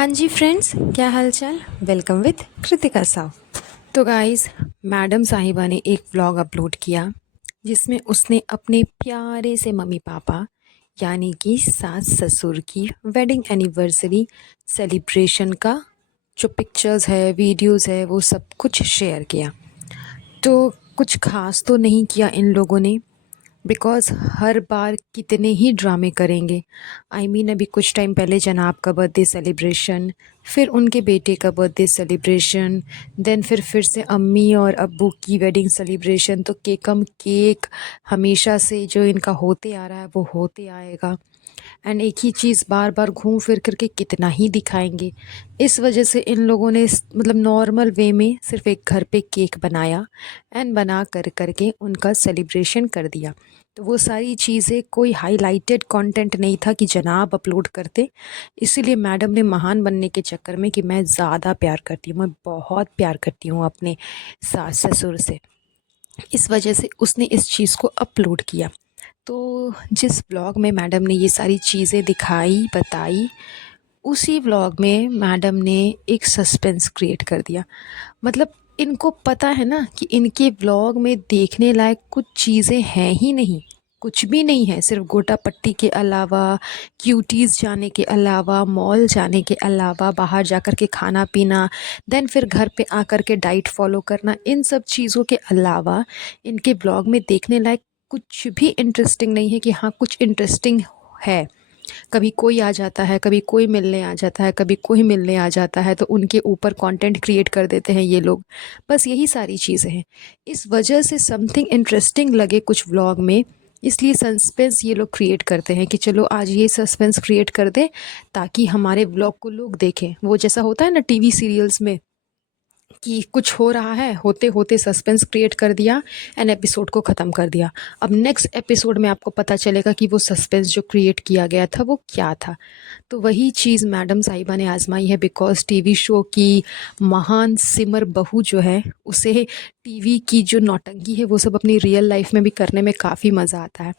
हाँ जी फ्रेंड्स, क्या हाल चाल। Welcome with Kritika Sao. तो गाइस, मैडम साहिबा ने एक व्लॉग अपलोड किया जिसमें उसने अपने प्यारे से मम्मी पापा यानी कि सास ससुर की वेडिंग एनिवर्सरी सेलिब्रेशन का जो पिक्चर्स है, वीडियोस है, वो सब कुछ शेयर किया। तो कुछ खास तो नहीं किया इन लोगों ने, बिकॉज़ हर बार कितने ही ड्रामे करेंगे। अभी कुछ टाइम पहले जनाब का बर्थडे सेलिब्रेशन, फिर उनके बेटे का बर्थडे सेलिब्रेशन, देन फिर से अम्मी और अब्बू की वेडिंग सेलिब्रेशन। तो केकम केक हमेशा से जो इनका होते आ रहा है वो होते आएगा। एंड एक ही चीज़ बार बार घूम फिर करके कितना ही दिखाएंगे। इस वजह से इन लोगों ने मतलब नॉर्मल वे में सिर्फ एक घर पे केक बनाया एंड बना कर करके उनका सेलिब्रेशन कर दिया। तो वो सारी चीज़ें कोई हाईलाइटेड कंटेंट नहीं था कि जनाब अपलोड करते। इसीलिए मैडम ने महान बनने के चक्कर में कि मैं ज़्यादा प्यार करती हूँ, मैं बहुत प्यार करती हूँ अपने सास ससुर से, इस वजह से उसने इस चीज़ को अपलोड किया। तो जिस व्लॉग में मैडम ने ये सारी चीज़ें दिखाई बताई, उसी व्लॉग में मैडम ने एक सस्पेंस क्रिएट कर दिया। मतलब इनको पता है ना कि इनके व्लॉग में देखने लायक कुछ चीज़ें हैं ही नहीं, कुछ भी नहीं है। सिर्फ गोटा पट्टी के अलावा, क्यूटीज़ जाने के अलावा, मॉल जाने के अलावा, बाहर जाकर के खाना पीना, देन फिर घर पे आकर के डाइट फॉलो करना, इन सब चीज़ों के अलावा इनके ब्लॉग में देखने लायक कुछ भी इंटरेस्टिंग नहीं है कि हाँ कुछ इंटरेस्टिंग है। कभी कोई आ जाता है, कभी कोई मिलने आ जाता है, कभी कोई मिलने आ जाता है, तो उनके ऊपर कंटेंट क्रिएट कर देते हैं ये लोग। बस यही सारी चीज़ें हैं। इस वजह से समथिंग इंटरेस्टिंग लगे कुछ व्लॉग में, इसलिए सस्पेंस ये लोग क्रिएट करते हैं कि चलो आज ये सस्पेंस क्रिएट कर दें ताकि हमारे व्लॉग को लोग देखें। वो जैसा होता है ना टीवी सीरियल्स में कि कुछ हो रहा है, होते होते सस्पेंस क्रिएट कर दिया एंड एपिसोड को ख़त्म कर दिया। अब नेक्स्ट एपिसोड में आपको पता चलेगा कि वो सस्पेंस जो क्रिएट किया गया था वो क्या था। तो वही चीज़ मैडम साहिबा ने आजमाई है, बिकॉज़ टीवी शो की महान सिमर बहू जो है, उसे टीवी की जो नौटंकी है वो सब अपनी रियल लाइफ में भी करने में काफ़ी मज़ा आता है।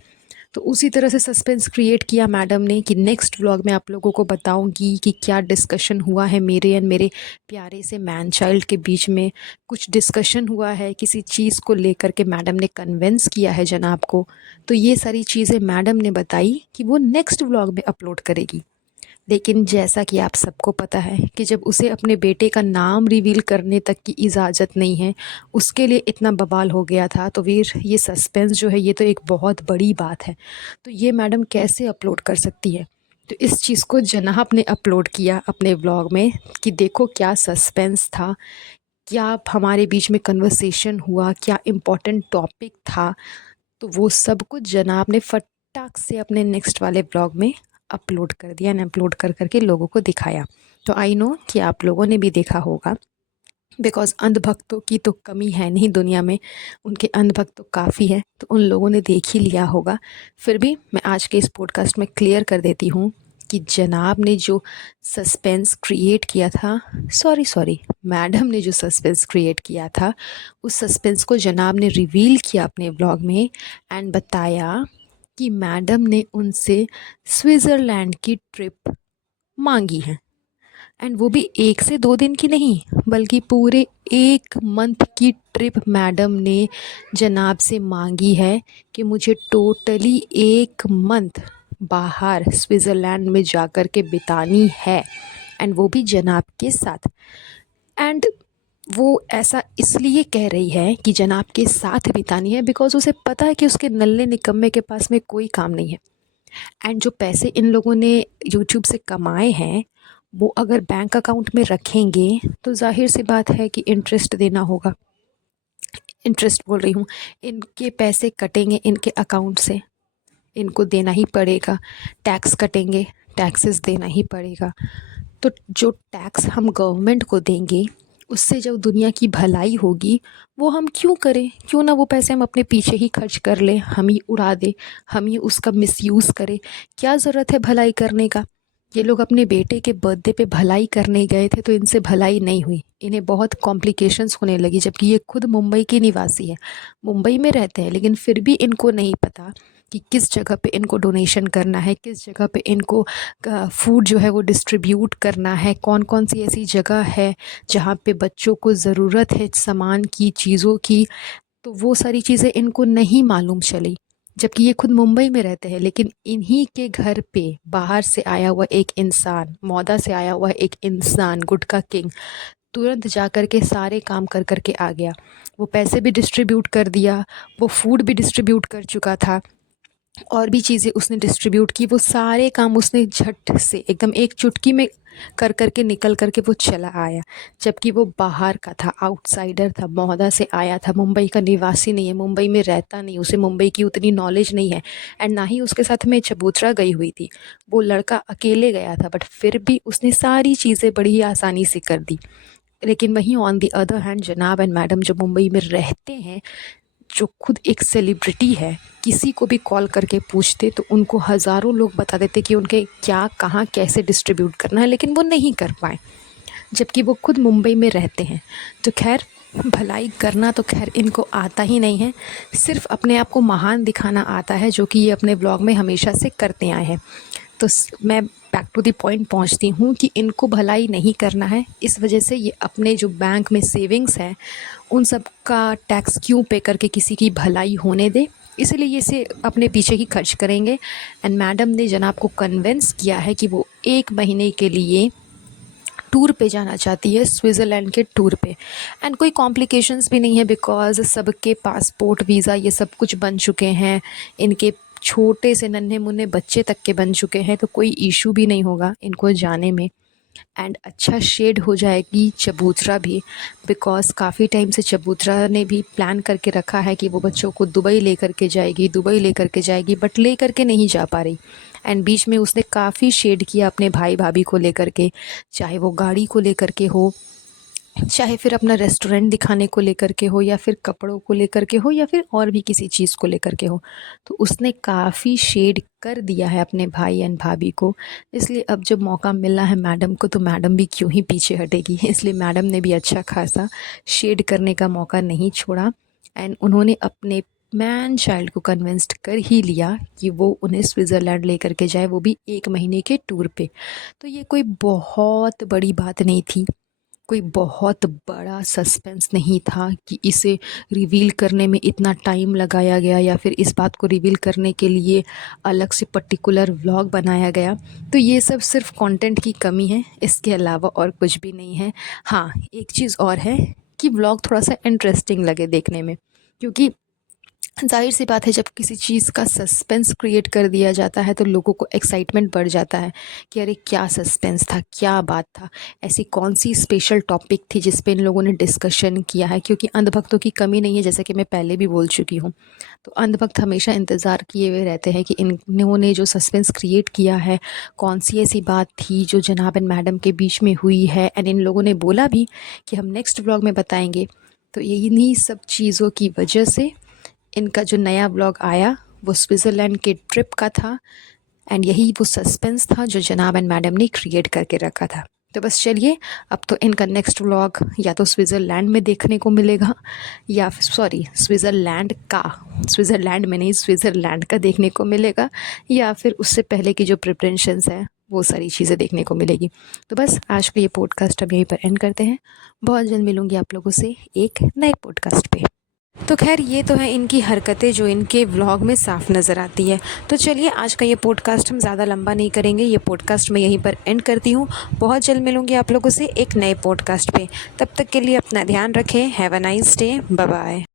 तो उसी तरह से सस्पेंस क्रिएट किया मैडम ने कि नेक्स्ट व्लॉग में आप लोगों को बताऊंगी कि क्या डिस्कशन हुआ है मेरे एंड मेरे प्यारे से मैन चाइल्ड के बीच में। कुछ डिस्कशन हुआ है किसी चीज़ को लेकर के, मैडम ने कन्विंस किया है जनाब को। तो ये सारी चीज़ें मैडम ने बताई कि वो नेक्स्ट व्लॉग में अपलोड करेगी। लेकिन जैसा कि आप सबको पता है कि जब उसे अपने बेटे का नाम रिवील करने तक की इजाज़त नहीं है, उसके लिए इतना बवाल हो गया था, तो फिर ये सस्पेंस जो है ये तो एक बहुत बड़ी बात है। तो ये मैडम कैसे अपलोड कर सकती है। तो इस चीज़ को जनाब ने अपलोड किया अपने व्लॉग में कि देखो क्या सस्पेंस था, क्या हमारे बीच में कन्वर्सेशन हुआ, क्या इम्पोर्टेंट टॉपिक था। तो वो सब कुछ जनाब ने फटाक से अपने नेक्स्ट वाले ब्लॉग में अपलोड कर दिया एंड अपलोड कर करके लोगों को दिखाया। तो आई नो कि आप लोगों ने भी देखा होगा, बिकॉज़ अंधभक्तों की तो कमी है नहीं दुनिया में, उनके अंधभक्त तो काफ़ी है, तो उन लोगों ने देख ही लिया होगा। फिर भी मैं आज के इस पॉडकास्ट में क्लियर कर देती हूँ कि जनाब ने जो सस्पेंस क्रिएट किया था, सॉरी मैडम ने जो सस्पेंस क्रिएट किया था, उस सस्पेंस को जनाब ने रिवील किया अपने ब्लॉग में एंड बताया कि मैडम ने उनसे स्विट्ज़रलैंड की ट्रिप मांगी है। एंड वो भी 1 से 2 दिन की नहीं, बल्कि पूरे 1 मंथ की ट्रिप मैडम ने जनाब से मांगी है कि मुझे टोटली 1 मंथ बाहर स्विट्ज़रलैंड में जाकर के बितानी है, एंड वो भी जनाब के साथ। एंड वो ऐसा इसलिए कह रही है कि जनाब के साथ बितानी है बिकॉज़ उसे पता है कि उसके नल्ले निकम्मे के पास में कोई काम नहीं है। एंड जो पैसे इन लोगों ने यूट्यूब से कमाए हैं, वो अगर बैंक अकाउंट में रखेंगे तो ज़ाहिर सी बात है कि इंटरेस्ट देना होगा। इंटरेस्ट बोल रही हूँ, इनके पैसे कटेंगे इनके अकाउंट से, इनको देना ही पड़ेगा। टैक्स कटेंगे, टैक्सेस देना ही पड़ेगा। तो जो टैक्स हम गवर्नमेंट को देंगे, उससे जब दुनिया की भलाई होगी, वो हम क्यों करें, क्यों ना वो पैसे हम अपने पीछे ही खर्च कर लें, हम ही उड़ा दें, हम ही उसका मिसयूज़ करें। क्या ज़रूरत है भलाई करने का। ये लोग अपने बेटे के बर्थडे पे भलाई करने गए थे तो इनसे भलाई नहीं हुई, इन्हें बहुत कॉम्प्लिकेशंस होने लगी, जबकि ये खुद मुंबई के निवासी है, मुंबई में रहते हैं, लेकिन फिर भी इनको नहीं पता कि किस जगह पे इनको डोनेशन करना है, किस जगह पे इनको फूड जो है वो डिस्ट्रीब्यूट करना है, कौन कौन सी ऐसी जगह है जहाँ पे बच्चों को ज़रूरत है सामान की, चीज़ों की। तो वो सारी चीज़ें इनको नहीं मालूम चली, जबकि ये खुद मुंबई में रहते हैं। लेकिन इन्हीं के घर पे बाहर से आया हुआ एक इंसान, मौदा से आया हुआ एक इंसान, गुटखा किंग, तुरंत जा कर के सारे काम कर कर के आ गया। वो पैसे भी डिस्ट्रीब्यूट कर दिया, वो फूड भी डिस्ट्रीब्यूट कर चुका था, और भी चीज़ें उसने डिस्ट्रीब्यूट की। वो सारे काम उसने झट से एकदम एक चुटकी में कर कर के निकल कर के वो चला आया, जबकि वो बाहर का था, आउटसाइडर था, मौदा से आया था, मुंबई का निवासी नहीं है, मुंबई में रहता नहीं, उसे मुंबई की उतनी नॉलेज नहीं है। एंड ना ही उसके साथ में चबूतरा गई हुई थी, वो लड़का अकेले गया था, बट फिर भी उसने सारी चीज़ें बड़ी ही आसानी से कर दी। लेकिन वहीं ऑन दी अदर हैंड जनाब एंड मैडम जो मुंबई में रहते हैं, जो खुद एक सेलिब्रिटी है, किसी को भी कॉल करके पूछते तो उनको हज़ारों लोग बता देते कि उनके क्या, कहाँ, कैसे डिस्ट्रीब्यूट करना है, लेकिन वो नहीं कर पाए, जबकि वो खुद मुंबई में रहते हैं। तो खैर, भलाई करना तो खैर इनको आता ही नहीं है, सिर्फ अपने आप को महान दिखाना आता है, जो कि ये अपने ब्लॉग में हमेशा से करते आए हैं। तो मैं बैक टू द पॉइंट पहुंचती हूँ कि इनको भलाई नहीं करना है, इस वजह से ये अपने जो बैंक में सेविंग्स है उन सब का टैक्स क्यों पे करके किसी की भलाई होने दे, इसलिए ये इसे अपने पीछे ही खर्च करेंगे। एंड मैडम ने जनाब को कन्विंस किया है कि वो 1 महीने के लिए टूर पे जाना चाहती है, स्विट्ज़रलैंड के टूर पे। एंड कोई कॉम्प्लिकेशंस भी नहीं है, बिकॉज़ सबके पासपोर्ट वीज़ा ये सब कुछ बन चुके हैं, इनके छोटे से नन्हे मुन्ने बच्चे तक के बन चुके हैं, तो कोई इशू भी नहीं होगा इनको जाने में। एंड अच्छा शेड हो जाएगी चबूतरा भी, बिकॉज़ काफ़ी टाइम से चबूतरा ने भी प्लान करके रखा है कि वो बच्चों को दुबई लेकर के जाएगी, दुबई लेकर के जाएगी, बट ले करके नहीं जा पा रही। एंड बीच में उसने काफ़ी शेड किया अपने भाई भाभी को लेकर के, चाहे वो गाड़ी को लेकर के हो, चाहे फिर अपना रेस्टोरेंट दिखाने को लेकर के हो, या फिर कपड़ों को लेकर के हो, या फिर और भी किसी चीज़ को लेकर के हो। तो उसने काफ़ी शेड कर दिया है अपने भाई एंड भाभी को। इसलिए अब जब मौका मिला है मैडम को, तो मैडम भी क्यों ही पीछे हटेगी, इसलिए मैडम ने भी अच्छा खासा शेड करने का मौका नहीं छोड़ा। एंड उन्होंने अपने मैन चाइल्ड को कन्विंस्ड कर ही लिया कि वो उन्हें स्विट्ज़रलैंड लेकर के जाए, वो भी 1 महीने के टूर पे। तो ये कोई बहुत बड़ी बात नहीं थी, कोई बहुत बड़ा सस्पेंस नहीं था कि इसे रिवील करने में इतना टाइम लगाया गया, या फिर इस बात को रिवील करने के लिए अलग से पर्टिकुलर व्लॉग बनाया गया। तो ये सब सिर्फ कंटेंट की कमी है, इसके अलावा और कुछ भी नहीं है। हाँ, एक चीज़ और है कि व्लॉग थोड़ा सा इंटरेस्टिंग लगे देखने में, क्योंकि ज़ाहिर सी बात है, जब किसी चीज़ का सस्पेंस क्रिएट कर दिया जाता है तो लोगों को एक्साइटमेंट बढ़ जाता है कि अरे क्या सस्पेंस था, क्या बात था, ऐसी कौन सी स्पेशल टॉपिक थी जिस पे इन लोगों ने डिस्कशन किया है। क्योंकि अंधभक्तों की कमी नहीं है, जैसे कि मैं पहले भी बोल चुकी हूँ। तो अंधभक्त हमेशा इंतज़ार किए हुए रहते हैं कि इन्होंने जो सस्पेंस क्रिएट किया है, कौन सी ऐसी बात थी जो जनाब एंड मैडम के बीच में हुई है। एंड इन लोगों ने बोला भी कि हम नेक्स्ट व्लॉग में बताएंगे। तो इन्हीं सब चीज़ों की वजह से इनका जो नया व्लॉग आया वो स्विट्ज़रलैंड के ट्रिप का था। एंड यही वो सस्पेंस था जो जनाब एंड मैडम ने क्रिएट करके रखा था। तो बस चलिए, अब तो इनका नेक्स्ट व्लॉग या तो स्विट्ज़रलैंड में देखने को मिलेगा, या सॉरी स्विट्ज़रलैंड में नहीं, स्विट्ज़रलैंड का देखने को मिलेगा, या फिर उससे पहले की जो प्रिपरेशंस है वो सारी चीज़ें देखने को मिलेगी। तो बस आज का ये पॉडकास्ट हम यहीं पर एंड करते हैं। बहुत जल्द मिलूँगी आप लोगों से एक नए पॉडकास्ट पे। तो खैर, ये तो है इनकी हरकतें जो इनके व्लॉग में साफ नज़र आती है। तो चलिए, आज का ये पॉडकास्ट हम ज़्यादा लंबा नहीं करेंगे, ये पॉडकास्ट मैं यहीं पर एंड करती हूँ। बहुत जल्द मिलूँगी आप लोगों से एक नए पॉडकास्ट पे। तब तक के लिए अपना ध्यान रखें। Have a nice day. Bye bye.